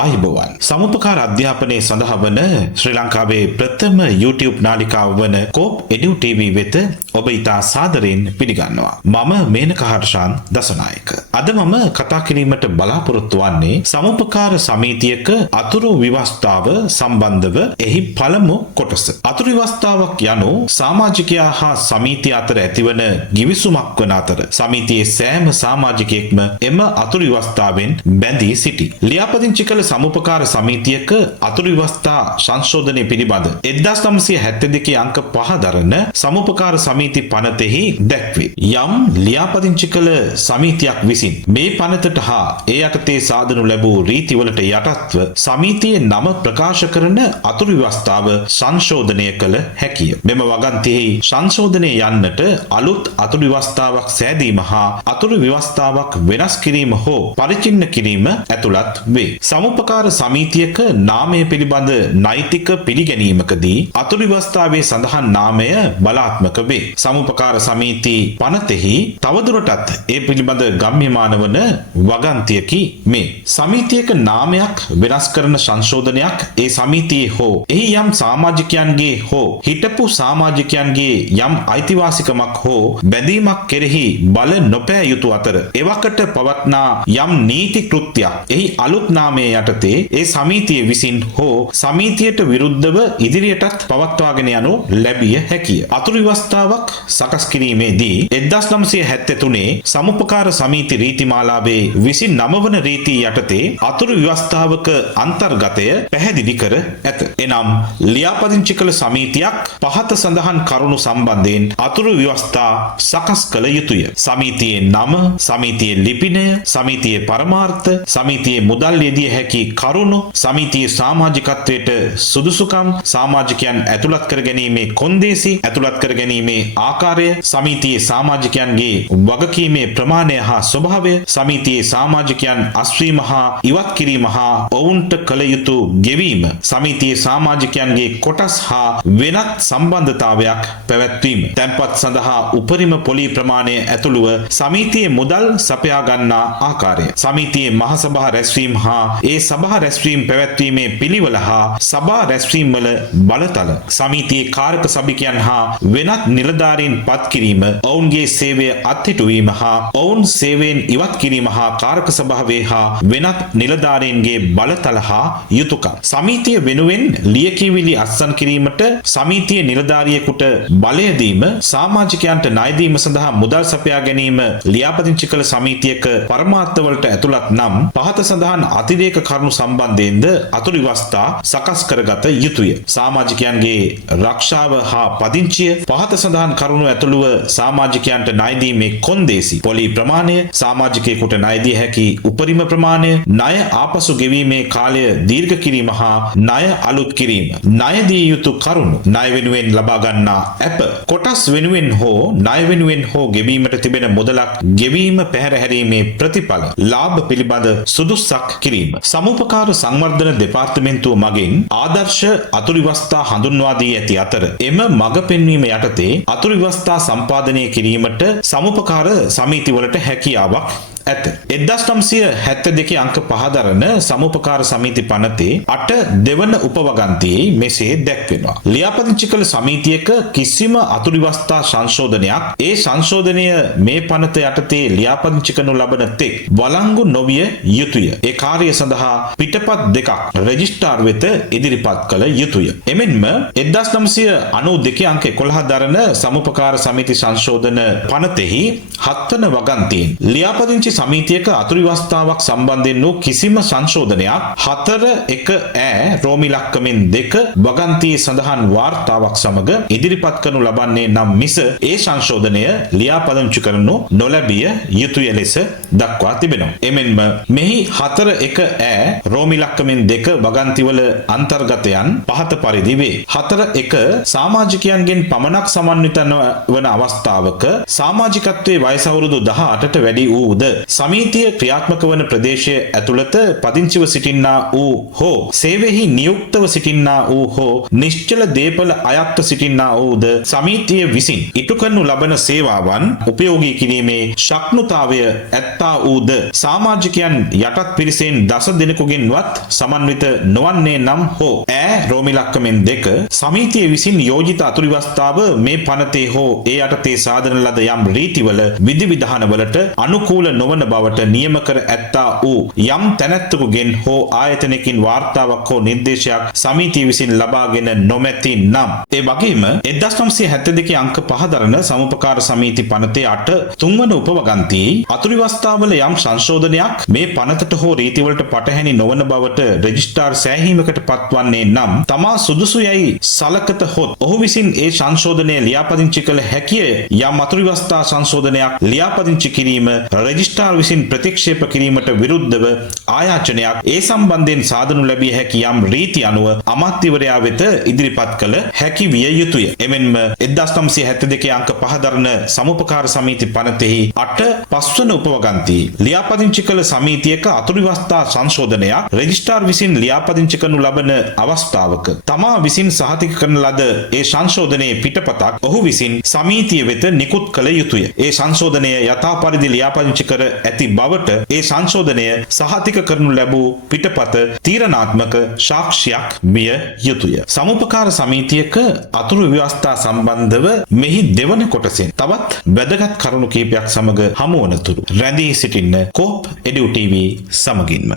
ආයුබෝවන් සමුපකාර අධ්‍යාපනයේ සඳහා වන ශ්‍රී ලංකාවේ ප්‍රථම YouTube නාලිකාව වන කෝප් එඩියු TV වෙත ඔබ ඉතා සාදරයෙන් පිළිගන්නවා. මම මේනක හර්ෂාන් දසනායක. අද මම කතා කිරීමට බලාපොරොත්තු වන්නේ සමුපකාර සමිතියක අතුරු ව්‍යවස්ථාව සම්බන්ධව එහි පළමු කොටස. අතුරු ව්‍යවස්ථාවක් යනු සමාජිකයා හා සමිතිය අතර ඇතිවන ගිවිසුමක් වන අතර සමිතියේ සෑම සමාජිකයෙක්ම එම අතුරු ව්‍යවස්ථාවෙන් බැඳී සිටි. ලියාපදිංචි කළ සමුපකාර සමිතියක අතුරු ව්‍යවස්ථා සංශෝධනය පිළිබඳ 1972 අංක 5 දරන සමුපකාර සමිති පනතෙහි දැක්වේ. යම් ලියාපදිංචි කළ සමිතියක් විසින් මේ පනතට හා ඒ යටතේ සාදනු ලැබූ රීතිවලට යටත්ව සමිතියේ නම ප්‍රකාශ කරන අතුරු ව්‍යවස්ථාව සංශෝධනය කළ හැකිය. මෙම වගන්තියෙහි සංශෝධනය යන්නට අලුත් අතුරු ව්‍යවස්ථාවක් සෑදීම හා අතුරු ව්‍යවස්ථාවක් වෙනස් කිරීම හෝ පරිචින්න කිරීම ඇතුළත් වේ. සමුපකාර සමිතියක නාමය පිළිබඳ නෛතික පිළිගැනීමකදී අතුරු ව්‍යවස්ථාවේ සඳහන් නාමය බලාත්මක වේ. සමුපකාර සමිති පනතෙහි තවදුරටත් ඒ පිළිබඳ ගම්‍යමාන වන වගන්තියකි මේ. සමිතියක නාමයක් වෙනස් කරන සංශෝධනයක් ඒ සමිතියේ හෝ එහි යම් සමාජිකයන්ගේ හෝ හිටපු සමාජිකයන්ගේ යම් අයිතිවාසිකමක් හෝ බැඳීමක් කෙරෙහි බල නොපෑ යුතු අතර එවකට පවත්නා යම් නීති කෘත්‍යයක් එහි අලුත් නාමයේ යටතේ ඒ සමිතිය විසින් හෝ සමිතියට විරුද්ධව ඉදිරියටත් පවත්වාගෙන යනු ලැබිය හැකිය. අතුරු ව්‍යවස්ථාවක් සකස් කිරීමේදී 1973 සමුපකාර සමිති රීතිමාලාවේ 29 වන රීතිය යටතේ අතුරු ව්‍යවස්ථාවක අන්තර්ගතය පැහැදිලි කර ඇත. එනම් ලියාපදිංචි කළ සමිතියක් පහත සඳහන් කරුණු සම්බන්ධයෙන් අතුරු ව්‍යවස්ථා සකස් කළ යුතුය. සමිතියේ නම, සමිතියේ ලිපිනය, සමිතියේ පරමාර්ථ, සමිතියේ මුදල් යෙදිය හැකි කරුණු, සමිතියේ සමාජිකත්වයට සුදුසුකම්, සමාජිකයන් ඇතුළත් කර ගැනීමේ කොන්දේසි, ඇතුළත් කර ගැනීමේ ආකාරය, සමිතියේ සමාජිකයන්ගේ වගකීමේ ප්‍රමාණය හා ස්වභාවය, සමිතියේ සමාජිකයන් අස්වීම හා ඉවත් කිරීම හා ඔවුන්ට කළ යුතු ගෙවීම, සමිතියේ සමාජිකයන්ගේ කොටස් හා වෙනත් සම්බන්ධතාවයක් පැවැත්වීම, තැන්පත් සඳහා උපරිම පොලී ප්‍රමාණය ඇතුළුව සමිතියේ මුදල් සපයා ගන්නා ආකාරය, සමිතියේ මහසභා රැස්වීම හා ඒ සභා රැස්වීම පැවැත්වීමේ පිළිවෙල හා සභා රැස්වීම් වල බලතල, සමිතියේ කාරක සභිකයන් හා වෙනත් නිලධාරීන් පත් කිරීම, ඔවුන්ගේ සේවය අත්හිටුවීම හා ඔවුන් සේවයෙන් ඉවත් කිරීම හා කාරක සභාවේ හා වෙනත් නිලධාරීන්ගේ බලතල හා යුතුයකම්, සමිතිය වෙනුවෙන් ලියකියවිලි අත්සන් කිරීමට සමිතියේ නිලධාරියෙකුට බලය දීම, සමාජිකයන්ට ණය දීම සඳහා මුදල් සපයා ගැනීම ලියාපදිංචි කළ සමිතියක පරමාර්ථවලට ඇතුළත් නම් පහත සඳහන් අතිරේක කරුණු සම්බන්ධයෙන්ද අතුරු ව්‍යවස්ථා සකස් කරගත යුතුය. සමාජිකයන්ගේ රක්ෂාව හා පදිංචිය, පහත සඳහන් කරුණු ඇතුළුව සමාජිකයන්ට ණය දීමේ කොන්දේසි, පොලී ප්‍රමාණය, සමාජිකයෙකුට ණය දිය හැකි උපරිම ප්‍රමාණය, ණය ආපසු ගෙවීමේ කාලය දීර්ඝ කිරීම හා ණය අලුත් කිරීම, ණය දිය යුතු කරුණු, ණය වෙනුවෙන් ලබා ගන්නා ඇප, කොටස් වෙනුවෙන් හෝ ණය වෙනුවෙන් හෝ ගෙවීමට තිබෙන මුදලක් ගෙවීම පැහැර හැරීමේ ප්‍රතිඵල, ලාභ පිළිබඳ සුදුසක් කිරීම. සමුපකාර සංවර්ධන දෙපාර්තමේන්තුව මගින් ආදර්ශ අතුරු ව්‍යවස්ථා හඳුන්වා දී ඇති අතර එම මඟ පෙන්වීම යටතේ අතුරු ව්‍යවස්ථා සම්පාදනය කිරීමට සමුපකාර සමිතිවලට හැකියාවක් ඇත. 1972 අංක 5 දරන සමුපකාර සමිති පනතේ 8 දෙවන උපවගන්තියේ මෙසේ දැක්වෙනවා. ලියාපදිංචි කළ සමිතියක කිසිම අතුරු ව්‍යවස්ථා සංශෝධනයක් ඒ සංශෝධනය මේ පනත යටතේ ලියාපදිංචි කරනු ලබන තෙක් වළංගු නොවිය යුතුය. ඒ කාර්ය සඳහා පිටපත් දෙකක් රෙජිස්ට්‍රාර් වෙත ඉදිරිපත් කළ යුතුය. එමෙන්ම 1992 අංක 11 දරන සමුපකාර සමිති සංශෝධන පනතෙහි 7 වන වගන්තියෙන් ලියාපදිංචි සමිතියක අතුරු ව්‍යවස්ථාවක් සම්බන්ධයෙන් වූ කිසිම සංශෝධනයක් 4.1 රෝමි ලක්කමින් 2 වගන්තියේ සඳහන් වාර්තාවක් සමග ඉදිරිපත් කරනු ලබන්නේ නම් මිස ඒ සංශෝධනය ලියාපදිංචි කරනු නොලැබිය යුතුය ලෙස දක්වා තිබෙනවා. එමෙන්ම මෙහි 4.1 රෝමි ලක්කමින් 2 වගන්තිවල අන්තර්ගතයන් පහත පරිදි වේ. 4.1 සමාජිකයන්ගෙන් පමණක් සමන්විත වන අවස්ථාවක සමාජිකත්වයේ වයස අවුරුදු 18ට වැඩි වූද සමීතිය ක්‍රියාත්මක වන ප්‍රදේශය ඇතුළත පදිංචිව සිටින්නා වූ හෝ සේවයෙහි නියුක්තව සිටින්නා වූ හෝ නිශ්චල දේපල අයත්ව සිටින්නා වූද සමීතිය විසින් ඉටු කරනු ලබන සේවාවන් උපයෝගී කිරීමේ ශක්නුතාවය ඇත්තා වූද සමාජිකයන් යටත් පිරිසෙන් දස දෙනෙකුගෙන්වත් සමන්විත නොවන්නේ නම් හෝ රෝමිලක්කමෙන් 2 සමීතිය විසින් යෝජිත අතුරුවස්ථාව මේ පනතේ හෝ ඒ යටතේ සාධන ලද යම් රීතිවල විධිවිධානවලට අනුකූල නොවන බවට නියම කර ඇත්තා වූ යම් තැනැත්තෙකුගෙන් හෝ ආයතනයකින් වාර්තාවක් හෝ නිර්දේශයක් සමීතිය විසින් ලබාගෙන නොමැති නම් ඒ වගේම 1972 අංක 5 දරන සමුපකාර සමීති පනතේ 8 තුන්වන උපවගන්තියේ අතුරුවස්ථාවල යම් සංශෝධනයක් මේ පනතට හෝ රීතිවලට පටහැනි නොවන බවට රෙජිස්ට්‍රාර් සෑහීමකට පත්වන්නේ නම් තමා සුදුසු යයි සලකත හොත් ඔහු විසින් ඒ සංශෝධනය ලියාපදිංචි කළ හැකිය යම් අතුරුවස්ථා සංශෝධනයක් ලියාපදිංචි කිරීම රෙජිස්ට්‍රාර් විසින් ප්‍රතික්ෂේප කිරීමට විරුද්ධව ආයාචනයක් ඒ සම්බන්ධයෙන් සාදනු ලැබිය හැකි යම් රීති අනුව අමාත්‍යවරයා වෙත ඉදිරිපත් කළ හැකි විය යුතුය. එමෙන්ම 1972 අංක 5 දරන සමුපකාර සමීති පනතෙහි 8 පස්වන උපවගන්තියේ ලියාපදිංචි කළ සමීතියක අතුරුවස්ථා සංශෝධනයක් රෙජිස්ට්‍රාර් විසින් ලියාපදිංචි කරනු ලබන අවස්ථාවක තමා විසින් සහතික කරන ලද ඒ සංශෝධනයේ පිටපතක් ඔහු විසින් සමීතිය වෙත නිකුත් කළ යුතුය. ඒ සංශෝධනය යථා පරිදි ලියාපදිංචි කර ඇති බවට ඒ සංශෝධනය සහතික කරනු ලැබූ පිටපත තීරණාත්මක සාක්ෂියක් විය යුතුය. සමුපකාර සමීතියක අතුරු ව්‍යවස්ථා සම්බන්ධව මෙහි දෙවන කොටසෙන් තවත් වැදගත් කරුණු කීපයක් සමග හමු වනතුරු රැඳී සිටින්න කෝප් එඩියු ටීවී සමගින්ම